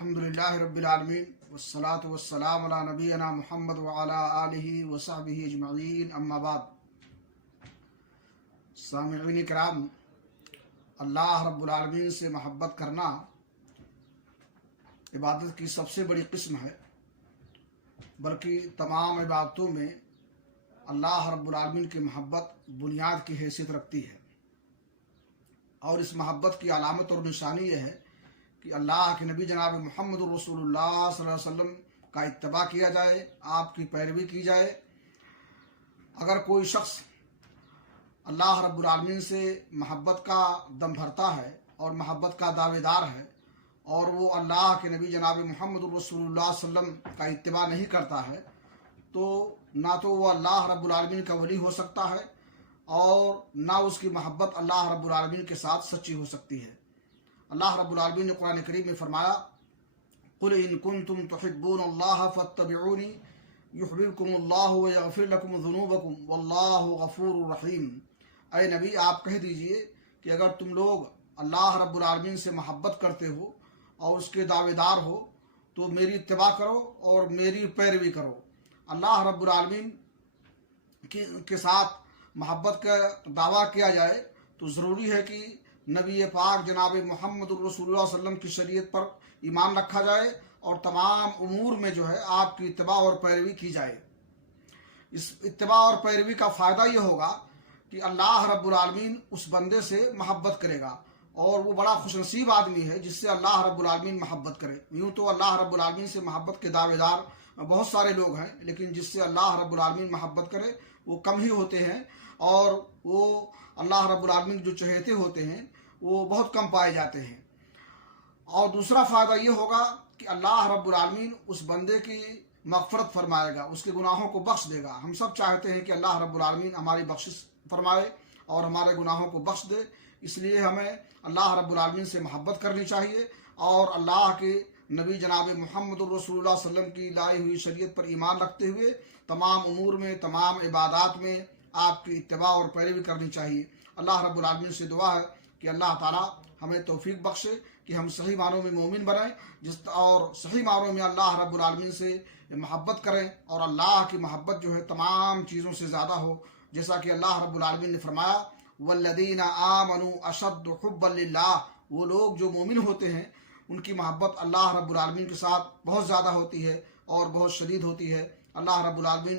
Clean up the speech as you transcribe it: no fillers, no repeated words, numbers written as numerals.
الحمدللہ رب العالمین والصلاة والسلام علی نبینا محمد وعلی آلہ وصحبہ اجمعین، اما بعد۔ سامعین کرام، اللہ رب العالمین سے محبت کرنا عبادت کی سب سے بڑی قسم ہے، بلکہ تمام عبادتوں میں اللہ رب العالمین کی محبت بنیاد کی حیثیت رکھتی ہے، اور اس محبت کی علامت اور نشانی یہ ہے کہ اللہ کے نبی جناب محمد رسول اللہ صلی اللہ علیہ وسلم کا اتباع کیا جائے، آپ کی پیروی کی جائے۔ اگر کوئی شخص اللہ رب العالمین سے محبت کا دم بھرتا ہے اور محبت کا دعوے دار ہے، اور وہ اللہ کے نبی جناب محمد رسول اللہ صلی اللہ علیہ وسلم کا اتباع نہیں کرتا ہے، تو نہ تو وہ اللہ رب العالمین کا ولی ہو سکتا ہے، اور نہ اس کی محبت اللہ رب العالمین کے ساتھ سچی ہو سکتی ہے۔ اللہ رب العالمین نے قرآن کریم میں فرمایا، قُلْ إِن كُنتُمْ تُحِبُّونَ اللَّهَ فَاتَّبِعُونِي يُحْبِبْكُمُ اللَّهُ وَيَغْفِرْ لَكُمْ ذُنُوبَكُمْ وَاللَّهُ غَفُورٌ رَحِيمٌ۔ اے نبی، آپ کہہ دیجئے کہ اگر تم لوگ اللہ رب العالمین سے محبت کرتے ہو اور اس کے دعوے دار ہو تو میری اتباع کرو اور میری پیروی کرو۔ اللہ رب العالمین کے ساتھ محبت کا دعویٰ کیا جائے تو ضروری ہے کہ نبی پاک جناب محمد رسول اللہ صلی اللہ علیہ وسلم کی شریعت پر ایمان رکھا جائے اور تمام امور میں جو ہے آپ کی اتباع اور پیروی کی جائے۔ اس اتباع اور پیروی کا فائدہ یہ ہوگا کہ اللہ رب العالمین اس بندے سے محبت کرے گا، اور وہ بڑا خوش نصیب آدمی ہے جس سے اللہ رب العالمین محبت کرے۔ یوں تو اللہ رب العالمین سے محبت کے دعوے دار بہت سارے لوگ ہیں، لیکن جس سے اللہ رب العالمین محبت کرے وہ کم ہی ہوتے ہیں، اور وہ اللہ رب العالمین جو چہیتے ہوتے ہیں وہ بہت کم پائے جاتے ہیں۔ اور دوسرا فائدہ یہ ہوگا کہ اللہ رب العالمین اس بندے کی مغفرت فرمائے گا، اس کے گناہوں کو بخش دے گا۔ ہم سب چاہتے ہیں کہ اللہ رب العالمین ہماری بخشش فرمائے اور ہمارے گناہوں کو بخش دے، اس لیے ہمیں اللہ رب العالمین سے محبت کرنی چاہیے، اور اللہ کے نبی جناب محمد رسول اللہ صلی اللہ علیہ وسلم کی لائی ہوئی شریعت پر ایمان رکھتے ہوئے تمام امور میں، تمام عبادات میں آپ کی اتباع اور پیروی کرنی چاہیے۔ اللہ رب العالمین سے دعا ہے کہ اللہ تعالیٰ ہمیں توفیق بخشے کہ ہم صحیح معنوں میں مومن بنیں، اور صحیح معنوں میں اللہ رب العالمین سے محبت کریں، اور اللہ کی محبت جو ہے تمام چیزوں سے زیادہ ہو، جیسا کہ اللہ رب العالمین نے فرمایا، والذین آمنوا اشد حبا للہ۔ وہ لوگ جو مومن ہوتے ہیں ان کی محبت اللہ رب العالمین کے ساتھ بہت زیادہ ہوتی ہے اور بہت شدید ہوتی ہے۔ اللہ رب العالمین